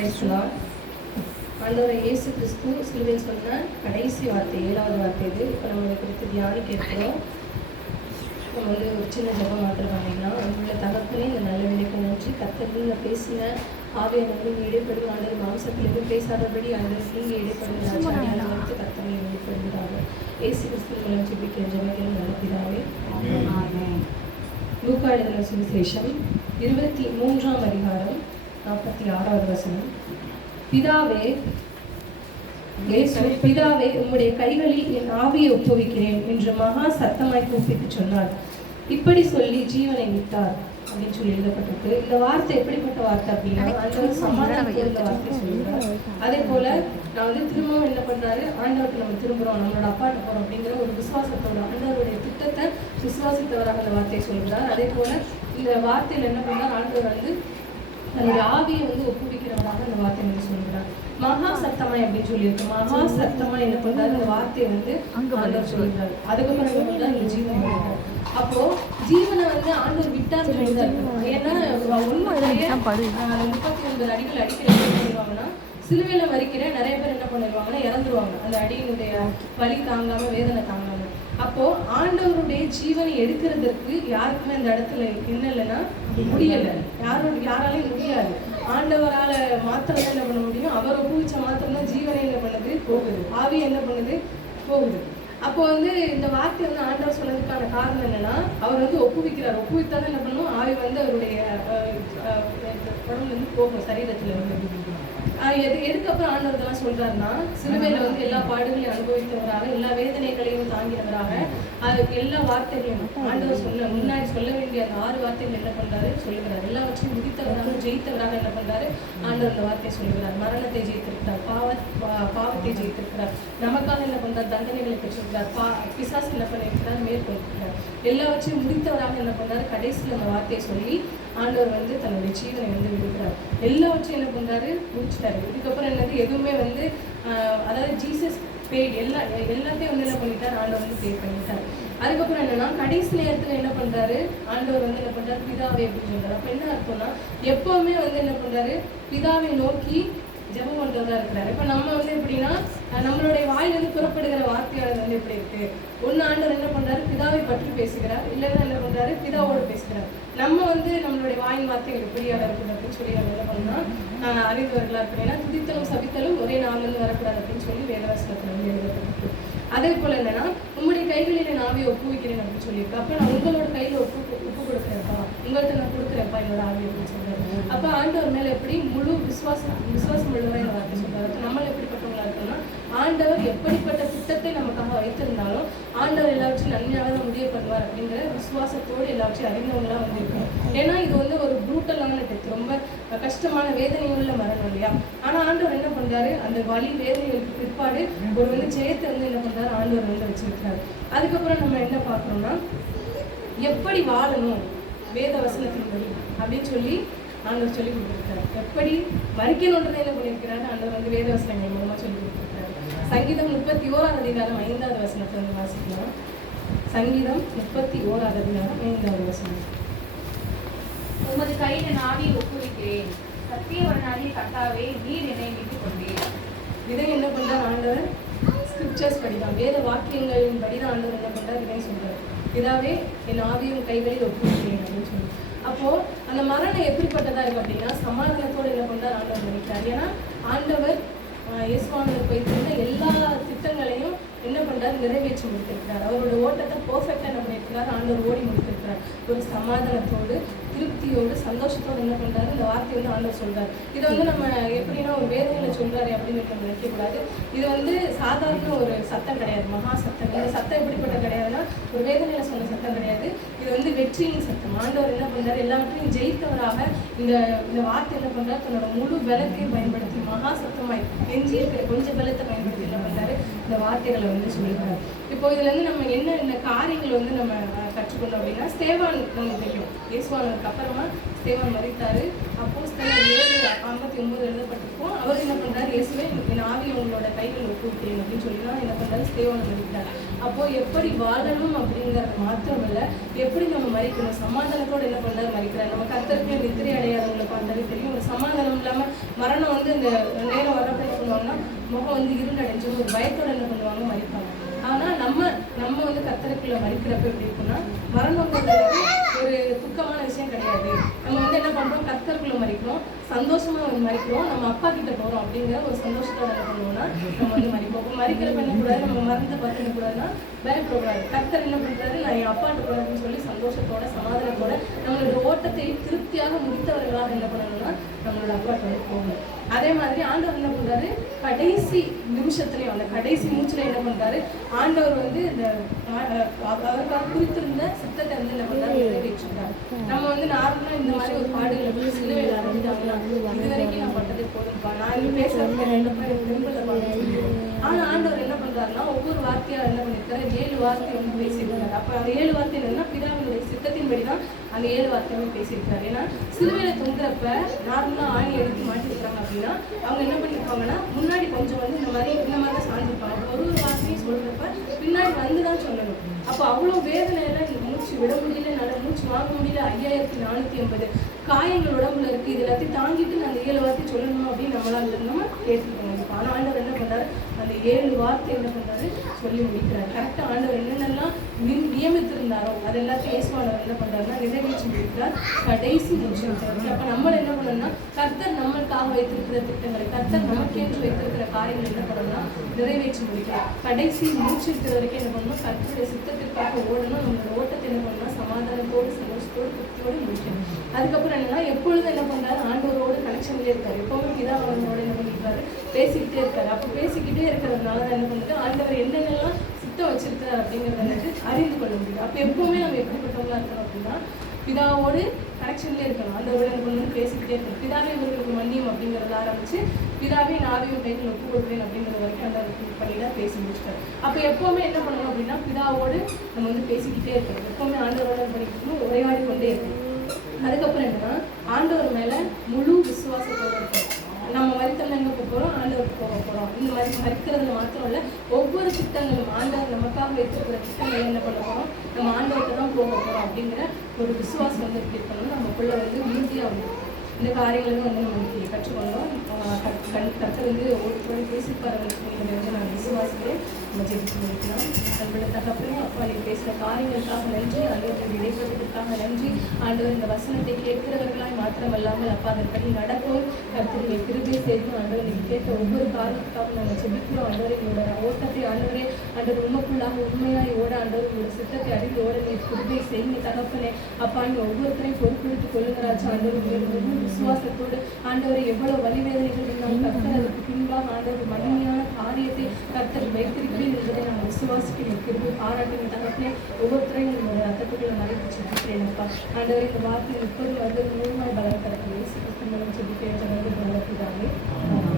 கிரைஸ்தலாம் ஆண்டவரை இயேசு கிறிஸ்து சிலுவையில் சொன்ன கடைசி வார்த்தை ஏழாவது வார்த்தை இது. இப்போ நம்ம இதை குறித்து தியானிக்க இருக்கிறோம் நம்ம வந்து ஒரு சின்ன ஜபம் மாத்திரம் பண்ணிக்கலாம். அங்குள்ள தகப்பனே இந்த நல்ல விலைக்கு நன்றி. கத்தர் நீங்கள் பேசின ஆவியான நீங்கள் இடைப்படும். ஆண்டவர் மாம்சத்தில் எதுவும் பேசாதபடி ஆண்டவர் நீங்கள் இடைப்படும். ராஜாடியான வைத்து கத்தனை வெளிப்படுகிறார்கள் இயேசு கிறிஸ்து மூலம் ஜெபிக்கிற ஜபங்கள் நல்ல பிதாவே லூக்கா எழுதின சுவிசேஷம் இருபத்தி மூன்றாம் அதிகாரம் நாற்பத்தி ஆறாவது வசனம். பிதாவே பிதாவே உம்முடைய கைகளில் என் ஆவியை ஒப்புவிக்கிறேன் என்று மகா சத்தமாய் கூப்பிட்டு சொன்னார். இப்படி சொல்லி ஜீவனை விட்டார் அப்படின்னு சொல்லி எழுதப்பட்டிருக்கு. இந்த வார்த்தை எப்படிப்பட்ட வார்த்தை அப்படின்னா ஆண்டவர் சமாதானத்தோடு இந்த வார்த்தை சொல்லுகிறார் அதே போல நான் வந்து திரும்பவும் என்ன பண்றாரு ஆண்டவருக்கு நம்ம திரும்புறோம் நம்மளோட அப்பாட்ட போறோம் அப்படிங்கிற ஒரு விசுவாசத்தோட ஆண்டவருடைய திட்டத்தை விசுவாசித்தவராக அந்த வார்த்தையை சொல்கிறார் அதே போல இந்த வார்த்தையில என்ன பண்றார் ஆண்டவர் வந்து தன்னுடைய ஆவியை வந்து ஒப்புவிக்கிறவராக இந்த வார்த்தை வந்து சொல்கிறார். மகா சத்தமாய் அப்படின்னு சொல்லியிருக்கு. மகா சத்தமாய் என்ன பண்றாரு? இந்த வார்த்தையை வந்து ஆண்டவர் சொல்கிறார். அதுக்கப்புறம் பண்றாரு இந்த ஜீவனை. அப்போ ஜீவனை வந்து ஆண்டவர் விட்டார் சொல்றாரு ஏன்னா உண்மையிலேயே ஆஹ், முப்பத்தி ஒன்பது அடிகள் அடிக்கிற என்ன பண்ணுவாங்கன்னா சிலுவையில மறிக்கிற நிறைய பேர் என்ன பண்ணிடுவாங்கன்னா இறந்துருவாங்க. அந்த அடியினுடைய வலி தாங்காம வேதனை தாங்காம. அப்போ ஆண்டவருடைய ஜீவனை எடுக்கிறதுக்கு யாருக்குமே அந்த இடத்துல என்ன இல்லைன்னா முடியல. யாரோட யாராலையும் முடியாது. ஆண்டவரால மாத்திரம் தான் என்ன பண்ண முடியும் அவர் ஒப்புவிச்ச மாத்திரம் தான் ஜீவனை என்ன பண்ணுது? போகுது. ஆவி என்ன பண்ணுது? போகுது. அப்போ வந்து இந்த வார்த்தை வந்து ஆண்டவர் சொன்னதுக்கான காரணம் என்னன்னா அவர் வந்து ஒப்புவிக்கிறார். ஒப்புவித்தாதான் என்ன பண்ணும்? ஆவி வந்து அவருடைய அஹ், உடம்புல இருந்து போகும் சரீரத்துல இருந்து எது எதுக்கப்புறம் ஆண்டவர் இதெல்லாம் சொல்றாருன்னா சிலுவையில வந்து எல்லா பாடுகளையும் அனுபவித்தவராக எல்லா வேதனைகளையும் தாங்கினவராக அதுக்கு எல்லா வார்த்தைகளையும் ஆண்டவர் சொன்ன முன்னாடி சொல்ல வேண்டிய அந்த ஆறு வார்த்தைகள் என்ன பண்றாரு? சொல்லுகிறார். எல்லாவற்றையும் முடித்தவராக ஜெயித்தவராக என்ன பண்றாரு? ஆண்டவர் அந்த வார்த்தையை சொல்லுகிறார். மரணத்தை ஜெயித்திருக்கிறார். பாவ பா- பாவத்தை ஜெயித்திருக்கிறார். நமக்காக என்ன பண்றார்? தண்டனைகளை பெற்றிருக்கிறார் பா பிசாசு என்ன பண்ணியிருக்கிறார் மேற்கொண்டிருக்கிறார் எல்லாவற்றையும் முடித்தவராக என்ன பண்ணார்? கடைசியில் அந்த வார்த்தையை சொல்லி ஆண்டவர் வந்து தன்னுடைய ஜீவனை வந்து விடுகிறார். எல்லாவற்றையும் என்ன பண்ணுறாரு முடிச்சிட்டாரு. இதுக்கப்புறம் என்னது? எதுவுமே வந்து அதாவது ஜீசஸ் பேட் எல்லா எல்லாத்தையும் வந்து என்ன பண்ணிட்டார்? ஆண்டவர் வந்து பே பண்ணிட்டார். அதுக்கப்புறம் என்னன்னா கடைசி நேரத்தில் என்ன பண்ணுறாரு ஆண்டவர் வந்து என்ன பண்ணுறாரு பிதாவை அப்படின்னு சொல்கிறார் அப்போ என்ன அர்த்தம்னா எப்போவுமே வந்து என்ன பண்ணுறாரு பிதாவை நோக்கி ஜெபம் பண்ணுறதா இருக்கிறார். இப்போ நம்ம வந்து எப்படின்னா நம்மளுடைய வாயிலிருந்து புறப்படுகிற வார்த்தையாக இருக்கு ஒன்னு ஆண்டவர் என்ன பண்றாரு? பிதாவை பற்றி பேசுகிறார். இல்லைன்னா என்ன பண்றாரு? பிதாவோடு பேசுகிறார். நம்ம வந்து நம்மளுடைய வாயின் வார்த்தைகள் எப்படியாக இருக்கணும் அப்படின்னு சொல்லி நம்ம என்ன பண்ணோம்னா ஆஹ், அறிந்தவர்களா ஏன்னா துதித்தலும் சபித்தலும் ஒரே நாள்ல இருந்து வரக்கூடாது அப்படின்னு சொல்லி வேதவசனத்துல வந்து எழுதப்பட்டிருக்கு. அதே போல என்னன்னா உங்களுடைய கைகளில் நான் ஆவியை ஒப்புவிக்கிறேன் அப்படின்னு சொல்லியிருக்கா. அப்ப நான் உங்களோட கையில ஒப்பு ஒப்பு கொடுக்குறேன்ப்பா உங்கள்கிட்ட நான் கொடுக்குறேன்ப்பா என்னோட ஆவி அப்படின்னு சொல்கிறேன் அப்ப ஆண்டவர் மேல எப்படி முழு விசுவாசம் விசுவாசம் உள்ளவரை இந்த வார்த்தை சொல்றாரு? அப்போ நம்ம எப்படிப்பட்டவங்களா இருக்கோம்னா ஆண்டவர் எப்படிப்பட்ட திட்டத்தை நமக்காக வைத்திருந்தாலும் ஆண்டவர் எல்லாவற்றையும் நன்மையாக தான் முடிவு பண்ணுவார் அப்படிங்கிற விசுவாசத்தோடு எல்லாவற்றையும் அறிந்தவங்களா வந்து இருக்கும் ஏன்னா இது வந்து ஒரு ப்ரூட்டலான டெத் ரொம்ப கஷ்டமான வேதனையுள்ள மரணம் இல்லையா? ஆனால் ஆண்டவர் என்ன பண்ணுறாரு அந்த வலி வேதனைகளுக்கு பிற்பாடு ஒரு வந்து ஜெயத்தை வந்து என்ன பண்ணுறாரு ஆண்டவர் வந்து வச்சிருக்கிறாரு. அதுக்கப்புறம் நம்ம என்ன பார்க்குறோம்னா எப்படி வாழணும் வேத வசனத்தின்படி அப்படின்னு சொல்லி ஆண்டவர் சொல்லி கொடுத்துருக்காரு எப்படி மறிக்கணுன்றதை என்ன பண்ணியிருக்கிறாரு? ஆண்டவர் வந்து வேத வசனங்கள் மூலமாக சொல்லி கொடுத்துருக்காரு சங்கீதம் முப்பத்தி ஓராவது அதிகாரம் ஐந்தாவது வசனத்தை வந்து வாசிக்கலாம். சங்கீதம் முப்பத்தி ஓராவது அதிகாரம் ஐந்தாவது வசனம். உமது கையில் என் ஆவியை ஒப்புவிக்கிறேன். சத்திய ஒரு நாளில் கர்த்தாவே நீர் என்னை மீட்டுக் கொண்டீர் இதை என்ன பண்றார் ஆண்டவர்? ஸ்கிரிப்சர்ஸ் படிதான் வேத வாக்கியங்களின் படி தான் ஆண்டவர் என்ன பண்றார்? இதை சொல்றாரு. இதாவே என் ஆவியும் கைகளில் ஒப்புவிக்கிறேன் அப்படின்னு சொல்லி அப்போ அந்த மரணம் எப்படிப்பட்டதா இருக்கு அப்படின்னா சமாதானத்தோடு என்ன பண்றார்? ஆண்டவர் நினைக்கிறார் ஏன்னா ஆண்டவர் இயேசுவானவர் போய் வைத்திருந்த எல்லா திட்டங்களையும் என்ன பண்ணுறாரு நிறைவேற்றி முடித்திருக்கிறார். அவரோட ஓட்டத்தை பர்ஃபெக்டாக என்ன பண்ணியிருக்கிறார் ஆண்டவர் ஓடி முடித்திருக்கிறார். ஒரு சமாதானத்தோடு திருப்தியோடு சந்தோஷத்தோடு என்ன பண்றாரு? இந்த வார்த்தை வந்து ஆண்டவர் சொல்றாரு. இதை வந்து நம்ம எப்படின்னா ஒரு வேதனையில சொல்றாரு அப்படின்னு நம்ம நினைக்கக்கூடாது. இது வந்து சாதாரண ஒரு சத்தம் கிடையாது மகா சத்தம். இந்த சத்தம் எப்படிப்பட்ட கிடையாதுன்னா ஒரு வேதனையில சொன்ன சத்தம் கிடையாது. இது வந்து வெற்றியின் சத்தம். ஆண்டவர் என்ன பண்றாரு? எல்லாவற்றையும் ஜெயித்தவராக இந்த இந்த வார்த்தை என்ன பண்றாரு? தன்னோட முழு பலத்தையும் பயன்படுத்தி மகா சத்தமாய் எஞ்சி இருக்கிற கொஞ்சம் பலத்தை பயன்படுத்தி என்ன பண்றாரு? இந்த வார்த்தைகளை வந்து சொல்லிடுறாரு இப்போ இதுல இருந்து நம்ம என்ன என்ன காரியங்கள் வந்து நம்ம அஹ், அப்படின்னா ஸ்தேவான் நமக்கு தெரியும். இயேசுவானதுக்கு அப்புறமா ஸ்தேவான் மறித்தாரு. அப்போ ஏழு ஐம்பத்தி ஒன்பது எழுதப்பட்டிருக்கும். அவர் என்ன பண்ணுறாரு இயேசுவே என் ஆவி உங்களோட கைகள் ஒப்புவிக்கிறேன் அப்படின்னு சொல்லி தான் என்ன பண்ணுறாரு ஸ்தேவான் மறித்தார் அப்போ எப்படி வாழணும் அப்படிங்கிறது மாத்திரம் இல்லை எப்படி நம்ம மறிக்கணும்? சமாதானத்தோட என்ன பண்றாரு? மறிக்கிறார். நம்ம கத்தருக்கு நித்திரை அடையாதவங்களை பார்த்தாலே தெரியும். ஒரு சமாதானம் இல்லாமல் மரணம் வந்து இந்த நேரம் வரப்போ என்ன பண்ணுவாங்கன்னா முகம் வந்து இருண்டடைஞ்சு ஒரு பயத்தோடு என்ன பண்ணுவாங்க? மறிப்பாங்க. ஆனால் நம்ம நம்ம வந்து கத்தருக்குள்ள மறிக்கிறப்ப எப்படி இருக்குன்னா மரணம் ஒரு துக்கமான விஷயம் கிடையாது நம்ம வந்து என்ன பண்றோம் கத்தருக்குள்ள மறிக்கிறோம் சந்தோஷமா வந்து மறிக்கிறோம். நம்ம அப்பா கிட்ட போறோம் அப்படிங்கிற ஒரு சந்தோஷத்தோட என்ன பண்ணுவோம்னா நம்ம வந்து மறிப்போம். அப்போ மறிக்கிறப்ப என்ன கூடாது நம்ம மறந்து பார்த்துக்க என்ன கூடாதுன்னா பயப்படக்கூடாது கத்தர் என்ன பண்றாரு? நான் என் அப்பாட்ட போறேன்னு சொல்லி சந்தோஷத்தோட சமாதானத்தோட நம்மளோட ஓட்டத்தை திருப்தியாக முடித்தவர்களாக என்ன பண்ணணும்னா நம்மளோட அப்பாட்ட வந்து போகணும். அதே மாதிரி ஆண்டவர் என்ன பண்றாரு? கடைசி நிமிஷத்துலயும் அந்த கடைசி மூச்சுல என்ன பண்றாரு? ஆண்டவர் வந்து இந்த அவருக்காக குறித்திருந்த சித்தத்தை வந்து என்ன பண்றாரு நிறைவேற்றிருக்காரு. நம்ம வந்து நார்மலா இந்த மாதிரி ஒரு பாடுகளை போய் சிலுவையில் அடைஞ்சாங்கன்னா இது வரைக்கும் நான் பட்டதே போதும்ப்பா நான் இங்க ஆனா ஆண்டவர் என்ன பண்றாருன்னா ஒவ்வொரு வார்த்தையாக என்ன பண்ணியிருக்காரு ஏழு வார்த்தை வந்து பேசியிருக்காரு அப்ப அந்த ஏழு வார்த்தை என்னன்னா பிதாவினுடைய சித்தத்தின்படி தான் அந்த ஏழு வார்த்தையுமே பேசியிருக்காரு. ஏன்னா சிறுவையில் தொங்குறப்ப நார்மலாக ஆணி எடுத்து மாட்டிருக்காங்க அப்படின்னா அவங்க என்ன பண்ணிருப்பாங்கன்னா முன்னாடி கொஞ்சம் வந்து இந்த மாதிரி இந்த மாதிரி தான் சாஞ்சிருப்பாங்க ஒரு ஒரு வார்த்தையும் சொல்றப்ப பின்னாடி வந்து தான் சொல்லணும். அப்போ அவ்வளோ வேதனையெல்லாம் இந்த மூச்சு விட முடியல நல்ல மூச்சு வாங்க முடியல ஐயாயிரத்தி நானூற்றி எண்பது காயங்கள் உடம்புல இருக்குது இது எல்லாத்தையும் தாங்கிட்டு நான் அந்த ஏழு வார்த்தை சொல்லணும் அப்படின்னு நம்மளால நம்ம கேட்டுருக்கோம். ஆனால் ஆண்டவர் என்ன பண்ணுறாரு அந்த ஏழு வார்த்தை என்ன பண்றாரு? சொல்லி முடிக்கிறார். கரெக்டாக ஆண்டவர் என்னென்னலாம் நியமித்திருந்தாரோ அது எல்லாத்தையும் இயேசுவானவர் என்ன பண்ணுறாருன்னா நிறைவேற்றி முடிக்கிறார் கடைசி நிமிஷம் வரைக்கும். நம்ம என்ன பண்ணணும்னா கர்த்தர் நம்மளுக்காக வைத்திருக்கிற திட்டங்களை கர்த்தர் நமக்கேற்று வைத்திருக்கிற காரியங்கள் என்ன பண்ணணும்னா நிறைவேற்றி முடிக்கலாம் கடைசி மூச்சு இருக்கிற வரைக்கும் என்ன பண்ணணும் கர்த்தருடைய சித்தத்திற்காக ஓடணும். நம்மளோட ஓட்டத்தை என்ன பண்ணணும் சமாதானத்தோடு சந்தோஷத்தோடு திருப்தியோடு முடிக்கணும். அதுக்கப்புறம் என்னன்னா எப்பொழுதும் என்ன பண்ணுறாரு ஆண்டவரோட கனெக்ஷன்லேயே இருக்காரு. எப்பவுமே பிதாவனோட என்ன பண்ணிருக்காரு? பேசிக்கிட்டே இருக்காரு. அப்போ பேசிக்கிட்டே இருக்கிறதுனால தான் என்ன பண்ணுது? ஆண்டவர் என்னென்னலாம் சித்தம் வச்சிருக்காரு அப்படிங்கறத வந்துட்டு அறிந்து கொள்ள முடியும் அப்போ எப்பவுமே நம்ம எப்படிப்பட்டவங்களா இருக்கிறோம் அப்படின்னா பிதாவோடு கனெக்ஷன்லேயே இருக்கணும். அந்த என்ன பேசிக்கிட்டே இருக்கணும். பிதாவே இவர்களுக்கு மன்னியம் அப்படிங்கிறத ஆரம்பிச்சு பிதாவே நாவையும் கைகள் ஒப்பு கொடுக்குறேன் அப்படிங்கிற வரைக்கும் அந்த பண்ணி தான் பேசி முடிச்சிட்டாரு. அப்போ எப்போவுமே என்ன பண்ணணும் அப்படின்னா பிதாவோடு நம்ம வந்து பேசிக்கிட்டே இருக்கணும். எப்போவுமே ஆண்டவரோட பண்ணிக்கணும் உரையாடி கொண்டே இருக்கணும். அதுக்கப்புறம் என்னன்னா ஆண்டவர் மேலே முழு விசுவாசத்தோட இருக்கணும் நம்ம மறித்தவங்க எங்க போக போக போகிறோம் இந்த மாதிரி மறிக்கிறதுல மாத்திரம் இல்லை ஒவ்வொரு திட்டங்களும் ஆண்டவர் நமக்காக வைத்திருக்கிற திட்டங்கள் என்ன பண்ண போகிறோம் நம்ம ஆண்டவர்கிட்ட தான் போக போகிறோம் அப்படிங்கிற ஒரு விசுவாசம் வந்து எப்படி இருக்கணும் நமக்குள்ள வந்து உறுதியா வந்து இந்த காரியங்களும் வந்து நம்ம இன்னைக்கு கற்றுக்கொண்டோம். கண் கற்று வந்து ஒரு பேசிப்பாரு நான் விசுவாசிக்கிறேன். நம்ம ஜெயிச்சு தகப்பனே அப்பா நீ பேசுகிற காரியங்களுக்காக நன்றி ஆண்டவர்கள் இடைப்பட்டதற்காக நன்றி ஆண்டவர் இந்த வசனத்தை கேட்கிறவர்களாய் மாத்திரமல்லாமல் அப்பா அதன்படி நடக்கும் கருத்துடைய கிருபை செய்து ஆண்டவர் நீங்க கேட்ட ஒவ்வொரு காரியத்துக்காக நாங்கள் ஜெபிக்கிறோம் ஆண்டவர் எங்களோட ஓட்டத்தை ஆண்டவரே ஆண்டவர் உண்மைக்குள்ளாக உண்மையாய் ஓட ஆண்டவர் உங்களோட சித்தத்தை அறிந்து ஓட நீ திருப்பி செய்யுங்க தகப்பனே அப்பா நீ ஒவ்வொருத்தரையும் பொறுப்பெடுத்துக் கொள்ளுங்கராஜா ஆண்டவர் உங்களுடைய முழு விசுவாசத்தோடு ஆண்டவர் எவ்வளோ வலிவேதனைகள் இருந்தாலும் கர்த்தர் அதற்கு பின்பாக ஆண்டவர் மகிமையான காரியத்தை கத்தர் வைத்திருக்கிறேன் என்பதை நான் விசுவாசிக்க கிருபி பாராட்டுங்க தகப்பனே ஒவ்வொருத்தரையும் உங்களோட ரத்தத்துக்குள்ள மறைத்து சொல்லிக்கிறேன் அப்பா ஆண்டவர் இந்த வார்த்தை முப்பது வருடம் மூலமாக பலன் தரக்கூடிய சிறப்பு மூலம் சொல்லிக்கிறேன் ஜனநாயக பலத்துதானே